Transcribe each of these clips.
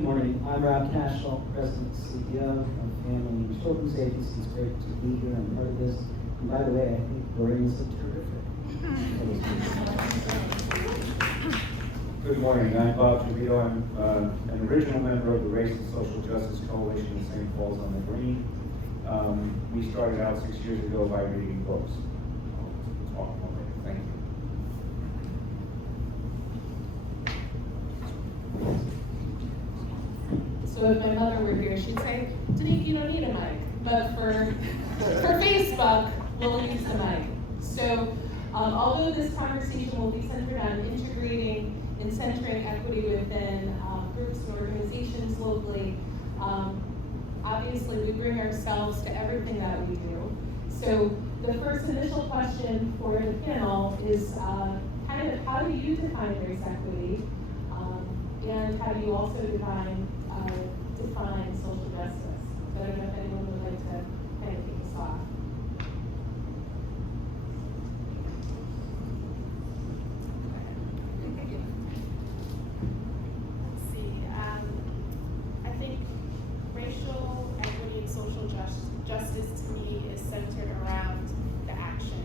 Good morning. I'm Rob Cashel, President and CEO of Family and Children's Agency. It's great to be here and part of this. And by the way, I think brains are terrific. Good morning. I'm Bob Trevito. I'm an original member of the Race and Social Justice Coalition in St. Paul's on the Green. We started out 6 years ago by reading books. I'll talk more later. Thank you. So if my mother were here, she'd say, Denise, you don't need a mic. But for Facebook, we'll use the mic. So although this conversation will be centered on integrating and centering equity within groups and organizations locally, obviously we bring ourselves to everything that we do. So the first initial question for the panel is kind of how do you define race equity? And how do you also define social justice? So I don't know if anyone would like to kind of kick us off. Let's see. I think racial equity and social justice to me is centered around the action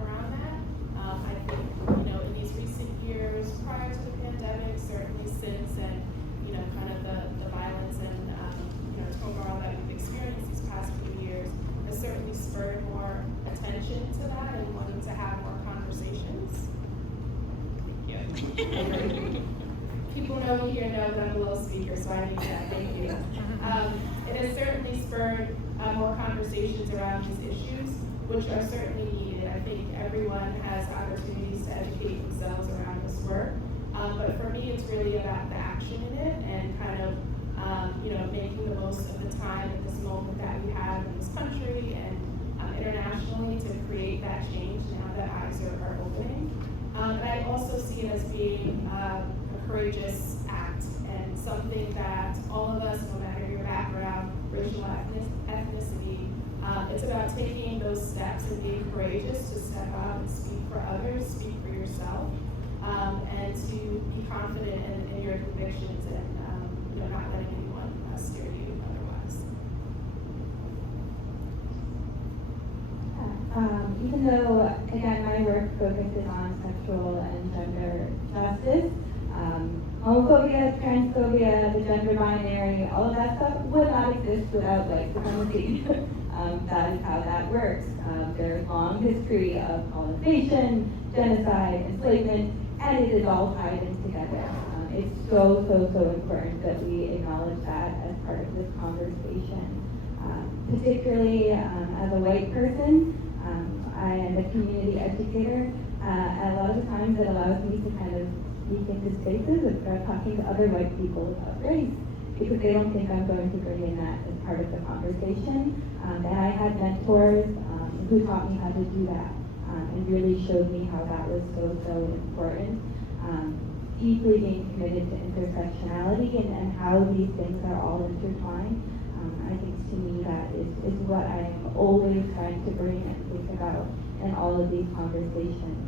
around that. I think, in these recent years, prior to the pandemic, certainly since, and, kind of the violence and, turmoil that we've experienced these past few years has certainly spurred more attention to that and wanting to have more conversations. People know me here know that I'm a low speaker, so I need that. Thank you. It has certainly spurred more conversations around these issues, which are certainly needed. I think everyone has opportunities to educate themselves around this work. But for me, it's really about the action in it and kind of, making the most of the time at this moment that we have in this country and internationally to create that change now that eyes are opening. And I also see it as being a courageous act and something that all of us, no matter your background, racial ethnicity, it's about taking those steps and being courageous to step out and speak for others, speak for yourself, and to be confident in your convictions and not letting anyone steer you otherwise. Even though, again, my work focuses on sexual and gender justice, homophobia, transphobia, the gender binary, all of that stuff would not exist without white supremacy. That is how that works. There's a long history of colonization, genocide, enslavement, and it is all tied in together. It's so important that we acknowledge that as part of this conversation. Particularly as a white person, I am a community educator, and a lot of the times it allows me to kind of sneak into spaces and start talking to other white people about race, because they don't think I'm going to bring in that as part of the conversation. And I had mentors who taught me how to do that, and really showed me how that was so important. Deeply being committed to intersectionality and how these things are all intertwined. I think to me that is what I am always trying to bring and think about in all of these conversations.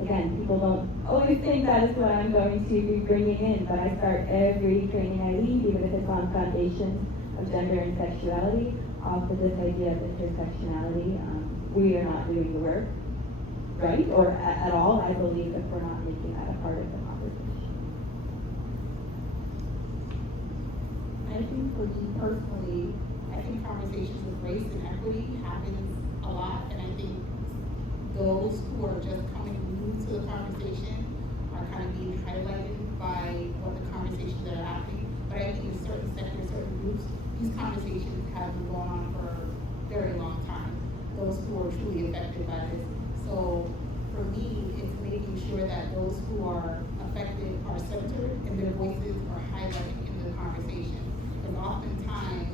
Again, people don't always think that is what I'm going to be bringing in, but I start every training I lead, even if it's on foundations of gender and sexuality, off of this idea of intersectionality. We are not doing the work, right? Or at all, I believe, if we're not making that a part of the conversation. I think for me personally, I think conversations with race and equity happens a lot, and I think those who are just coming new to the conversation are kind of being highlighted by what the conversations that are happening. But I think in certain sectors, certain groups, these conversations have been going on for a very long time. Those who are truly affected by this. So for me, it's making sure that those who are affected are centered and their voices are highlighted in the conversation. Because oftentimes,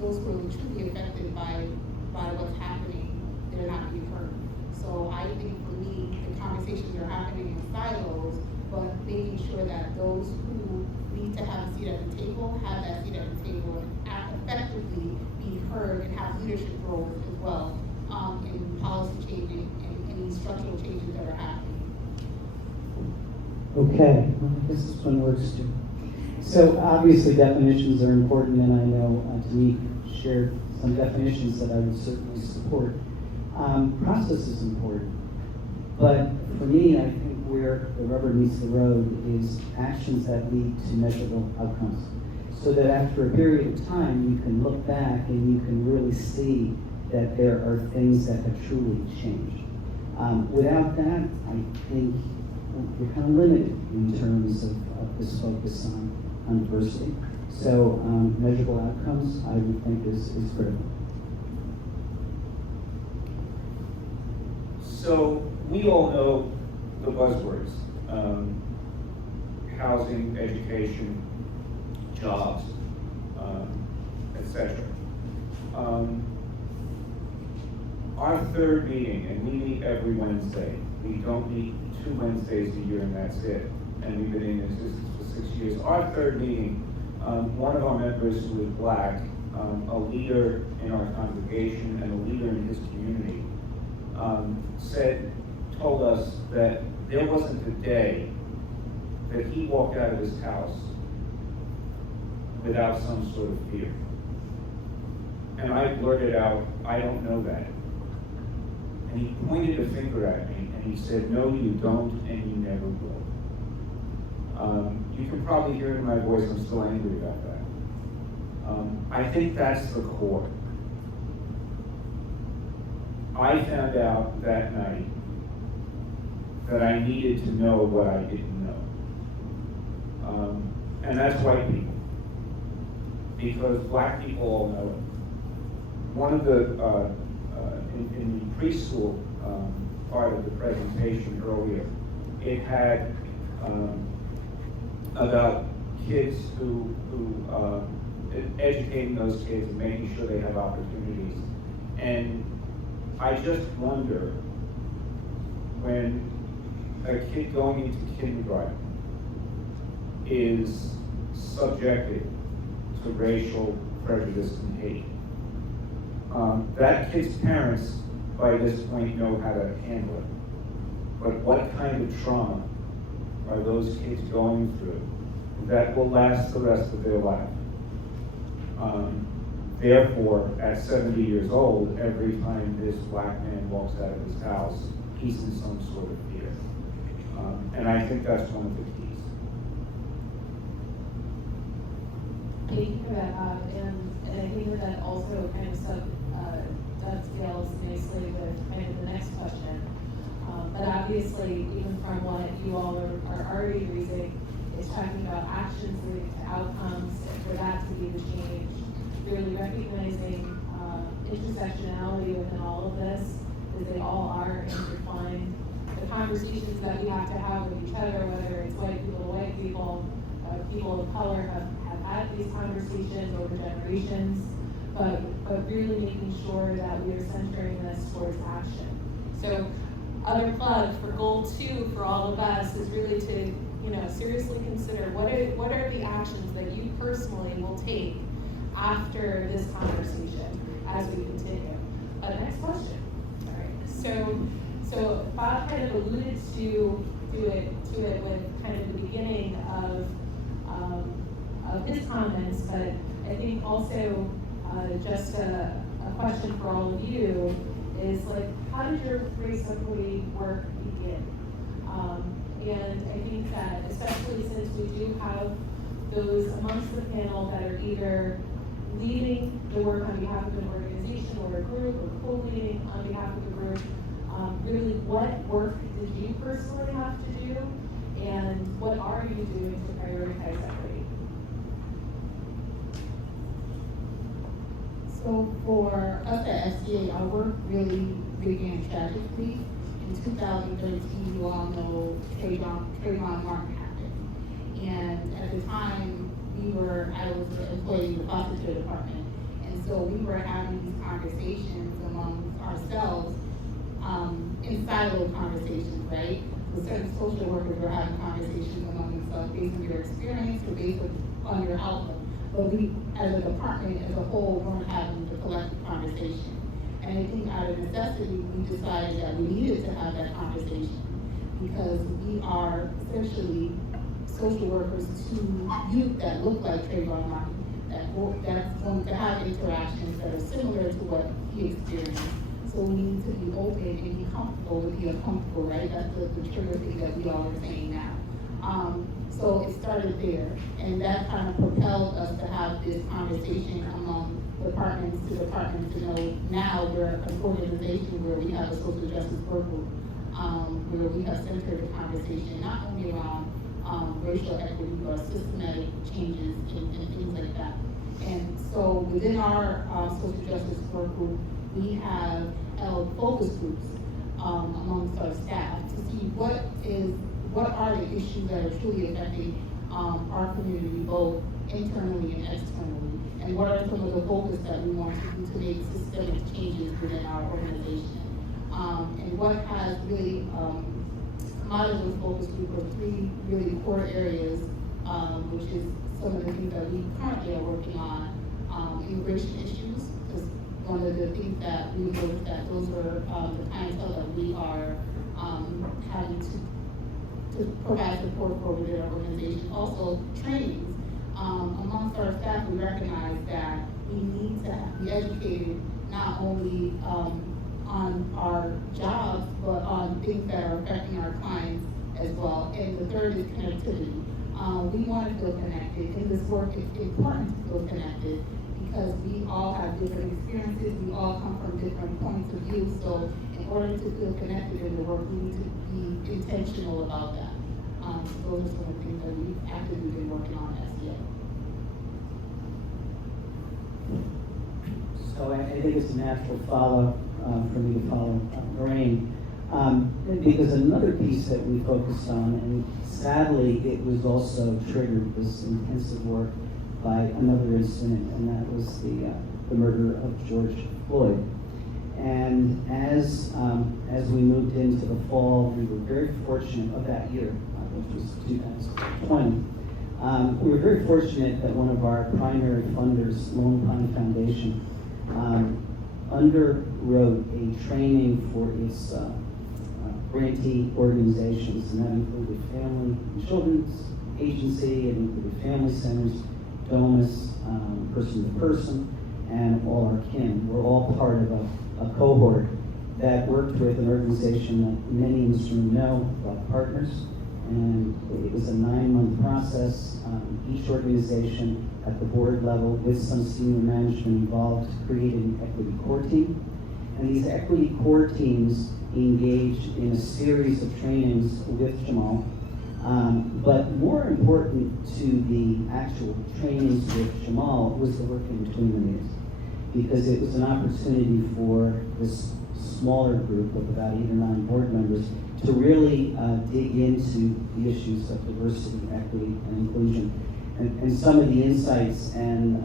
those who are truly affected by what's happening, they're not being heard. So I think for me, the conversations are happening in silos, but making sure that those who need to have a seat at the table have that seat at the table and effectively be heard and have leadership roles as well in policy changing and any structural changes that are happening. Okay, well, this is when works too. So obviously definitions are important, and I know Tanique shared some definitions that I would certainly support. Process is important, but for me, I think where the rubber meets the road is actions that lead to measurable outcomes. So that after a period of time, you can look back and you can really see that there are things that have truly changed. Without that, I think we're kind of limited in terms of this focus on diversity. So measurable outcomes, I would think is critical. So we all know the buzzwords, housing, education, jobs, etc. Our third meeting, and we meet every Wednesday. We don't meet 2 Wednesdays a year and that's it. And we've been in existence for 6 years. Our third meeting, one of our members who is Black, a leader in our congregation and a leader in his community, told us that there wasn't a day that he walked out of his house without some sort of fear. And I blurted out, I don't know that. And he pointed a finger at me and he said, no, you don't, and you never will. You can probably hear in my voice, I'm still angry about that. I think that's the core. I found out that night that I needed to know what I didn't know. And that's white people. Because Black people all know it. One of the, in the preschool part of the presentation earlier, it had about kids who educating those kids and making sure they have opportunities. And I just wonder when a kid going into kindergarten is subjected to racial prejudice and hate. That kid's parents, by this point, know how to handle it. But what kind of trauma are those kids going through that will last the rest of their life? Therefore, at 70 years old, every time this Black man walks out of his house, he's in some sort of fear. And I think that's one of the keys. Thank you for that, and I think that also kind of dovetails nicely with kind of the next question. But obviously, even from what you all are already raising, is talking about actions leading to outcomes, and for that to be the change, really recognizing intersectionality within all of this, as they all are intertwined. The conversations that we have to have with each other, whether it's white people to white people, people of color have had these conversations over generations, but really making sure that we are centering this towards action. So other plug for goal 2 for all of us is really to, seriously consider what are the actions that you personally will take after this conversation as we continue. Next question. All right. So Bob kind of alluded to it with kind of the beginning of his comments, but I think also just a question for all of you is like, how did your race equity work begin? And I think that especially since we do have those amongst the panel that are either leading the work on behalf of an organization or a group or co-leading on behalf of a group, really what work did you personally have to do and what are you doing to prioritize equity? So for us at SGA, our work really began tragically. In 2013, you all know Trayvon Martin happened. And at the time, I was an employee in the foster care department. And so we were having these conversations among ourselves, in siloed conversations, right? So certain social workers were having conversations among themselves based on your experience or based on your outlook. But we, as a department as a whole, weren't having the collective conversation. And I think out of necessity, we decided that we needed to have that conversation because we are essentially social workers to youth that look like Trayvon Martin, that's going to have interactions that are similar to what he experienced. So we need to be open and be comfortable with the uncomfortable, right? That's the trigger thing that we all are saying now. So it started there, and that kind of propelled us to have this conversation among departments to know now we're an organization where we have a social justice work group, where we have centered the conversation not only around racial equity, but systematic changes and things like that. And so within our social justice work group, we have held focus groups amongst our staff to see what are the issues that are truly affecting our community, both internally and externally, and what are some of the focus that we want to do to make systemic changes within our organization. And what has really come out of those focus group are three really core areas, which is some of the things that we currently are working on, immigration issues, because one of the things that we noticed that those are the clientele that we are having to provide support for within our organization. Also, trainings. Amongst our staff, we recognize that we need to be educated not only on our jobs, but on things that are affecting our clients as well. And the third is connectivity. We want to feel connected. In this work, it's important to feel connected because we all have different experiences. We all come from different points of view. So in order to feel connected in the work, we need to be intentional about that. Those are some of the things that we've actively been working on at SEO. So I think it's a natural follow for me to follow Lorraine, because another piece that we focused on, and sadly it was also triggered, this intensive work by another incident, and that was the murder of George Floyd. And as we moved into the fall, we were very fortunate of that year, which was 2020. We were very fortunate that one of our primary funders, Lone Pine Foundation, underwrote a training for its grantee organizations, and that included Family and Children's Agency, it included Family Centers, DOMIS, Person to Person, and All Our Kin. We're all part of a cohort that worked with an organization that many in this room know, called Partners, and it was a 9-month process. Each organization at the board level with some senior management involved created an equity core team. And these equity core teams engaged in a series of trainings with Jamal. But more important to the actual trainings with Jamal was the work in between the meetings, because it was an opportunity for this smaller group of about 8 or 9 board members to really dig into the issues of diversity, equity, and inclusion. And some of the insights and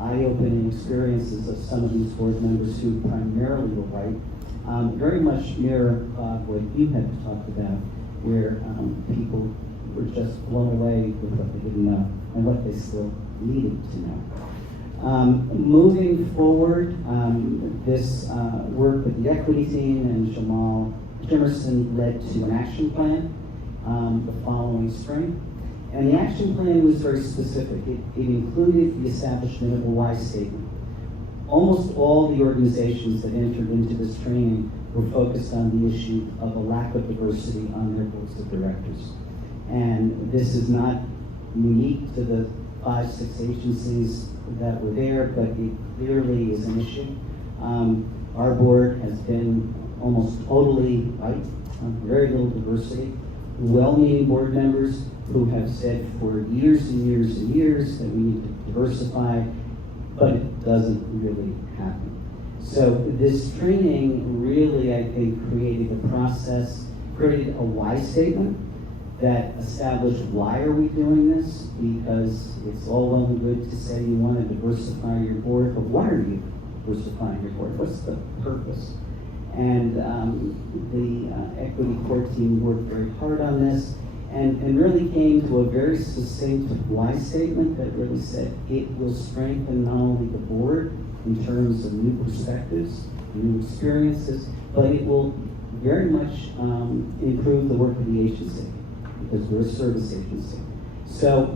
eye-opening experiences of some of these board members who primarily were white very much mirror what you had talked about, where people were just blown away with what they didn't know and what they still needed to know. Moving forward, this work with the equity team and Jamal Jimerson led to an action plan the following spring. And the action plan was very specific. It included the establishment of a why statement. Almost all the organizations that entered into this training were focused on the issue of a lack of diversity on their boards of directors. And this is not unique to the 5-6 agencies that were there, but it clearly is an issue. Our board has been almost totally white, very little diversity. Well-meaning board members who have said for years and years and years that we need to diversify, but it doesn't really happen. So this training really, I think, created a process, created a why statement that established why are we doing this, because it's all well and good to say you want to diversify your board, but why are you diversifying your board? What's the purpose? And the equity core team worked very hard on this and really came to a very succinct why statement that really said it will strengthen not only the board in terms of new perspectives, new experiences, but it will very much improve the work of the agency. because we're a service agency. So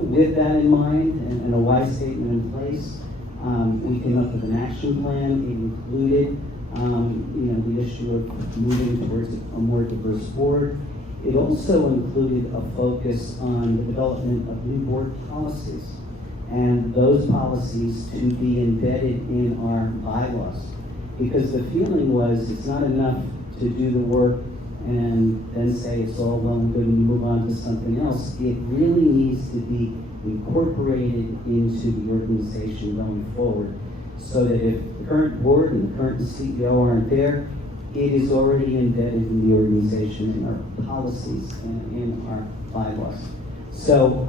with that in mind and a wise statement in place, we came up with an action plan. It included the issue of moving towards a more diverse board. It also included a focus on the development of new board policies, and those policies to be embedded in our bylaws. Because the feeling was it's not enough to do the work and then say it's all well and good and move on to something else. It really needs to be incorporated into the organization going forward, so that if the current board and the current CEO aren't there, it is already embedded in the organization, in our policies, and in our bylaws. So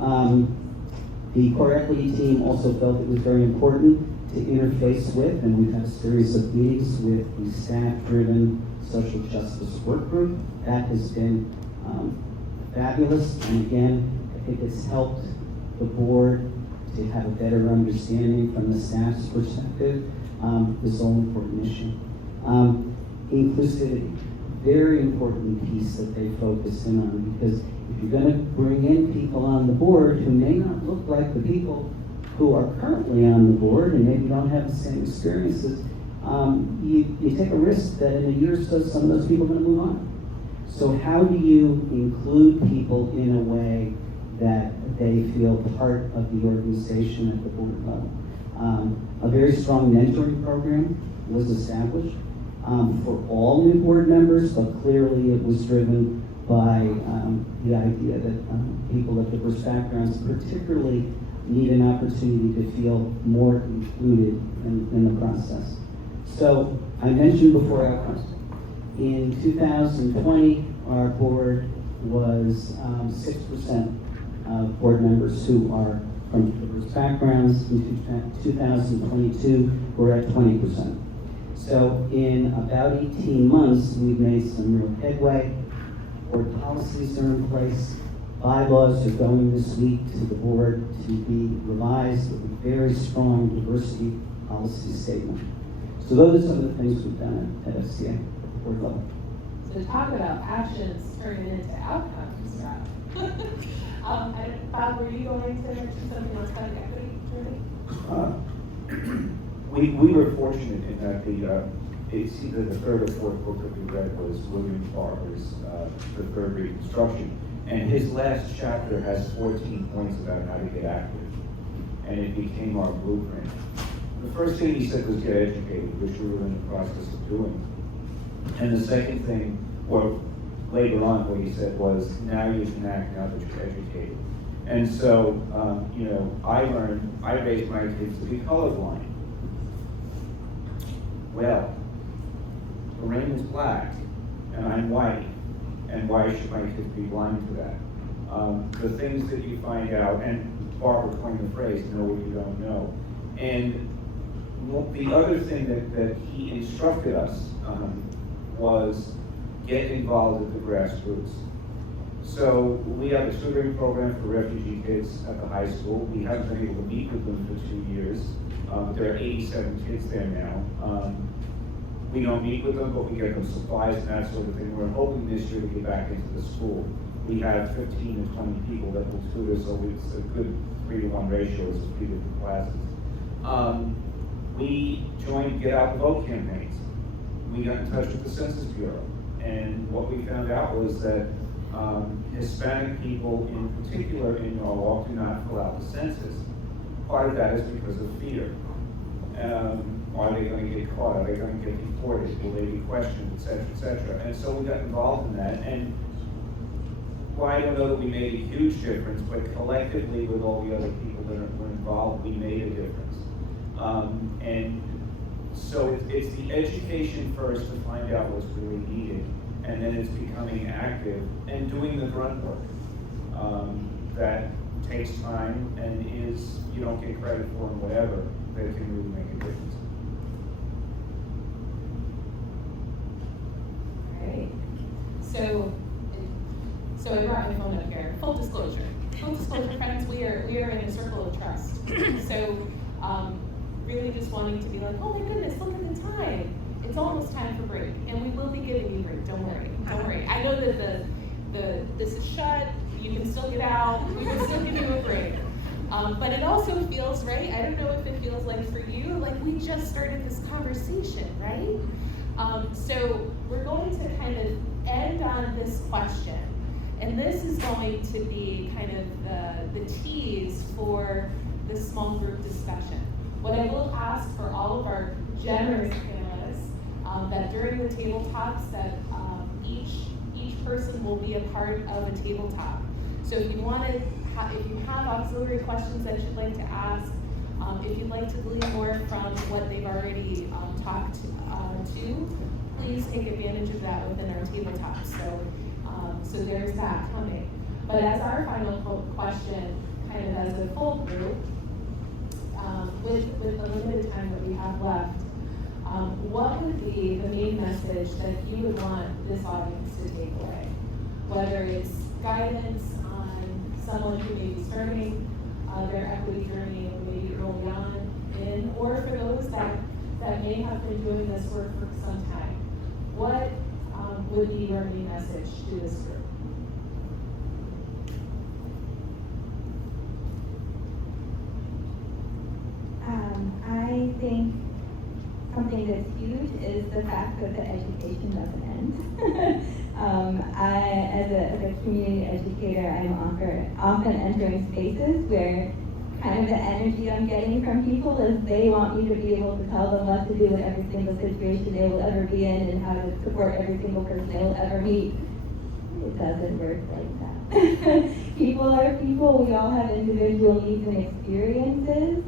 the core equity team also felt it was very important to interface with, and we've had a series of meetings with the staff-driven social justice work group. That has been fabulous, and again, I think it's helped the board to have a better understanding from the staff's perspective, this all important issue. Inclusivity, very important piece that they focus in on, because if you're going to bring in people on the board who may not look like the people who are currently on the board and maybe don't have the same experiences, you take a risk that in a year or so some of those people are going to move on. So how do you include people in a way that they feel part of the organization at the board level? A very strong mentoring program was established for all new board members, but clearly it was driven by the idea that people of diverse backgrounds particularly need an opportunity to feel more included in the process. So I mentioned before outcomes. In 2020, our board was 6% of board members who are from diverse backgrounds. In 2022, we're at 20%. So in about 18 months, we've made some real headway. Board policies are in place. Bylaws are going this week to the board to be revised with a very strong diversity policy statement. So those are some of the things we've done at FCA at the board level. So talk about actions turning into outcomes, Bob, were you going to mention something else about equity? We were fortunate in that it's either the third or fourth book that we read was William Farber's The Third Reconstruction. And his last chapter has 14 points about how to get active. And it became our blueprint. The first thing he said was get educated, which we were in the process of doing. And the second thing, or later on what he said was, now you can act now that you're educated. And so, I raised my kids to be colorblind. Well, Lorraine is black, and I'm white, and why should my kids be blind to that? The things that you find out, and Barbara coined the phrase, know what you don't know. And the other thing that he instructed us was get involved with the grassroots. So we have a tutoring program for refugee kids at the high school. We haven't been able to meet with them for 2 years. There are 87 kids there now. We don't meet with them, but we get them supplies and that sort of thing. We're hoping this year to get back into the school. We have 15 to 20 people that will tutor, so it's a good 3-to-1 ratio as a few different classes. We joined Get Out the Vote campaigns. We got in touch with the Census Bureau, and what we found out was that Hispanic people in particular in Norwalk do not fill out the census. Part of that is because of fear. Are they going to get caught? Are they going to get deported? Will they be questioned, et cetera, et cetera? And so we got involved in that. And well, I don't know that we made a huge difference, but collectively with all the other people that were involved, we made a difference. And so it's the education first to find out what's really needed, and then it's becoming active and doing the grunt work. That takes time and is, you don't get credit for and whatever, that can really make a difference. Great. So I brought my phone up here. Full disclosure, friends, we are in a circle of trust. So really just wanting to be like, oh my goodness, look at the time. It's almost time for break, and we will be giving you break. Don't worry. I know that this is shut. You can still get out, we can still give you a break. But it also feels, right, I don't know if it feels like for you, like we just started this conversation, right? So we're going to kind of end on this question. And this is going to be kind of the tease for the small group discussion. What I will ask for all of our generous panelists, that during the tabletops, that each person will be a part of a tabletop. So if you want to, if you have auxiliary questions that you'd like to ask, if you'd like to glean more from what they've already talked to, please take advantage of that within our tabletop. So there's that coming. But as our final question, kind of as a full group, with the limited time that we have left, what would be the main message that you would want this audience to take away? Whether it's guidance on someone who may be starting their equity journey maybe early on in, or for those that may have been doing this work for some time, what would be your main message to this group? I think something that's huge is the fact that the education doesn't end. As a community educator, I'm often entering spaces where kind of the energy I'm getting from people is they want me to be able to tell them what to do in every single situation they will ever be in and how to support every single person they will ever meet. It doesn't work like that. People are people, we all have individual needs and experiences.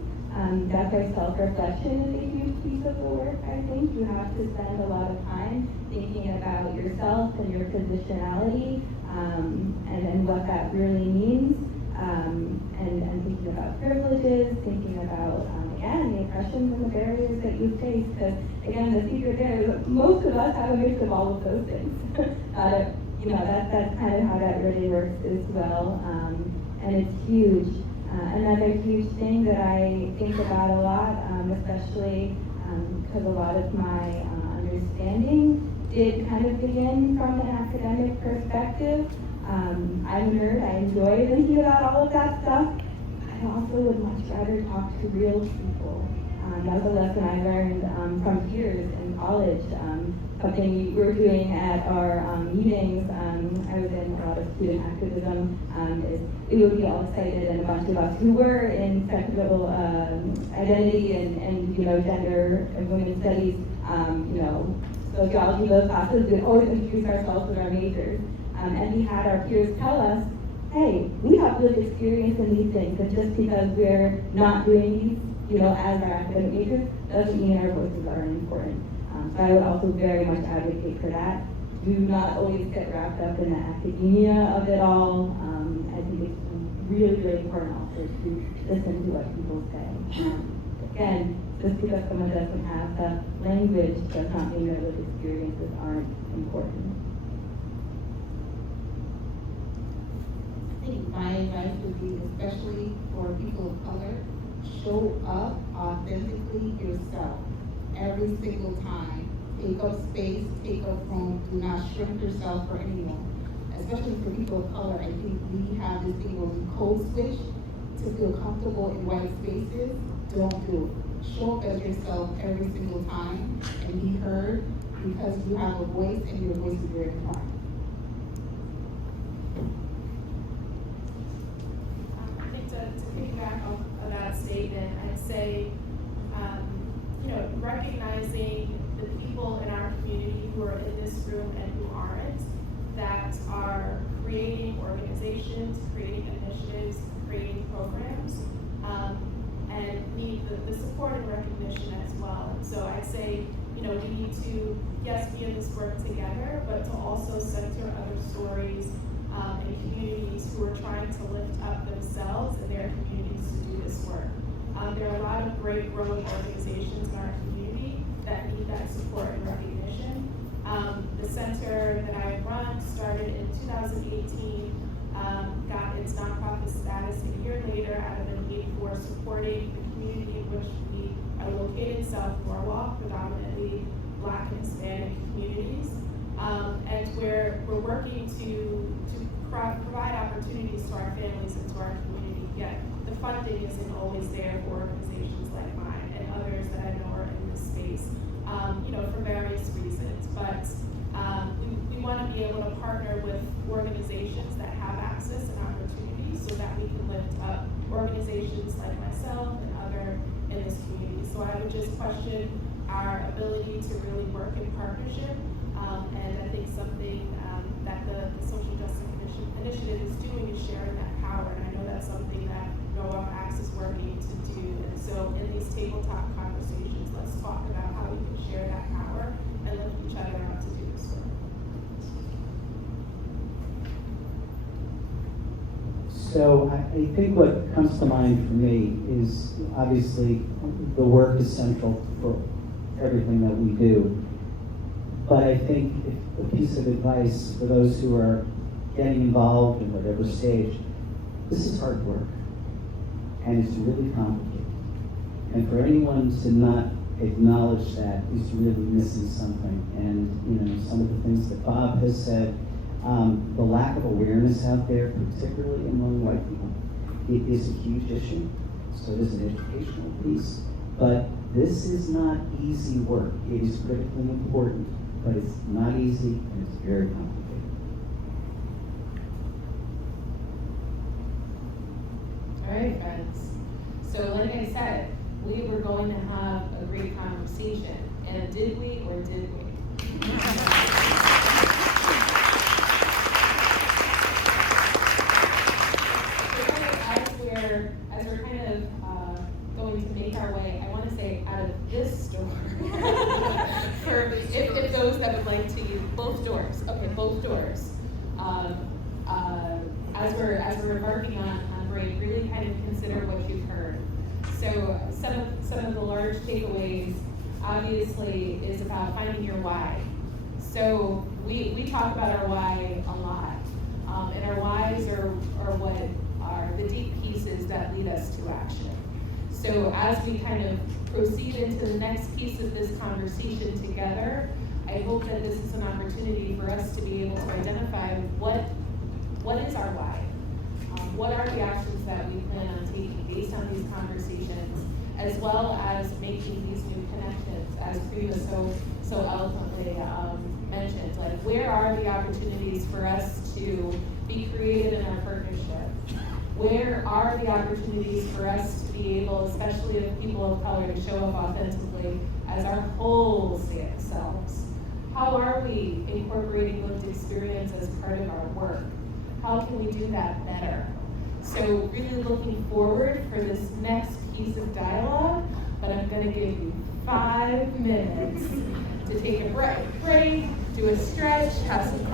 That's why self-reflection is a huge piece of the work, I think. You have to spend a lot of time thinking about yourself and your positionality, and what that really means, and thinking about privileges, thinking about, again, the oppressions and the barriers that you face. Because, again, the secret there is most of us have a mix of all of those things. That's kind of how that really works as well, and it's huge. Another huge thing that I think about a lot, especially because a lot of my understanding did kind of begin from an academic perspective. I'm a nerd, I enjoy thinking about all of that stuff. I also would much rather talk to real people. That was a lesson I learned from peers in college. Something we were doing at our meetings, I was in a lot of student activism, is we would be all excited, and a bunch of us who were in sexual identity and gender and women's studies, sociology, those classes, would always introduce ourselves with our majors. And we had our peers tell us, hey, we have lived experience in these things, and just because we're not doing these, as our academic majors, doesn't mean our voices aren't important. So I would also very much advocate for that. Do not always get wrapped up in the academia of it all. I think it's really, really important also to listen to what people say. Again, just because someone doesn't have the language does not mean that those experiences aren't important. I think my advice would be, especially for people of color, show up authentically yourself every single time. Take up space, take up room, do not shrink yourself for anyone. Especially for people of color, I think we have this thing where we code switch to feel comfortable in white spaces. Don't do it. Show up as yourself every single time and be heard, because you have a voice and your voice is very important. I think to piggyback off of that statement, I'd say, recognizing the people in our community who are in this room and who aren't, that are creating organizations, creating initiatives, creating programs, and need the support and recognition as well. And so I'd say, we need to, yes, be in this work together, but to also center other stories and communities who are trying to lift up themselves and their communities to do this work. There are a lot of great growing organizations in our community that need that support and recognition. The center that I run started in 2018, got its nonprofit status a year later out of a need for supporting the community in which we are located, South Norwalk, predominantly Black and Hispanic communities. And we're working to provide opportunities to our families and to our community, yet the funding isn't always there for organizations like mine and others that I know are in this space, for various reasons. But we want to be able to partner with organizations that have access and opportunities so that we can lift up organizations like myself and other in this community. So I would just question our ability to really work in partnership. And I think something that the Social Justice Initiative is doing is sharing that power. And I know that's something that NOAA Access is working to do. And so in these tabletop conversations, let's talk about how we can share that power and lift each other up to do this work. So I think what comes to mind for me is obviously the work is central for everything that we do. But I think if a piece of advice for those who are getting involved in whatever stage, this is hard work. And it's really complicated. And for anyone to not acknowledge that is really missing something. And some of the things that Bob has said, the lack of awareness out there, particularly among white people, it is a huge issue. So it is an educational piece. But this is not easy work. It is critically important, but it's not easy and it's very complicated. All right, friends. So like I said, we were going to have a great conversation. And did we or did we? As we're kind of going to make our way, I want to say out of this door, for if those that would like to use both doors, okay, both doors. As we're embarking on break, really kind of consider what you've heard. So some of the large takeaways, obviously, is about finding your why. So we talk about our why a lot, and our whys are what are the deep pieces that lead us to action. So as we kind of proceed into the next piece of this conversation together, I hope that this is an opportunity for us to be able to identify what is our why? What are the actions that we plan on taking based on these conversations, as well as making these new connections, as Priya so eloquently mentioned. Like, where are the opportunities for us to be creative in our partnership? Where are the opportunities for us to be able, especially as people of color, to show up authentically as our whole selves? How are we incorporating lived experience as part of our work? How can we do that better? So really looking forward for this next piece of dialogue, but I'm going to give you 5 minutes to take a break, do a stretch, have some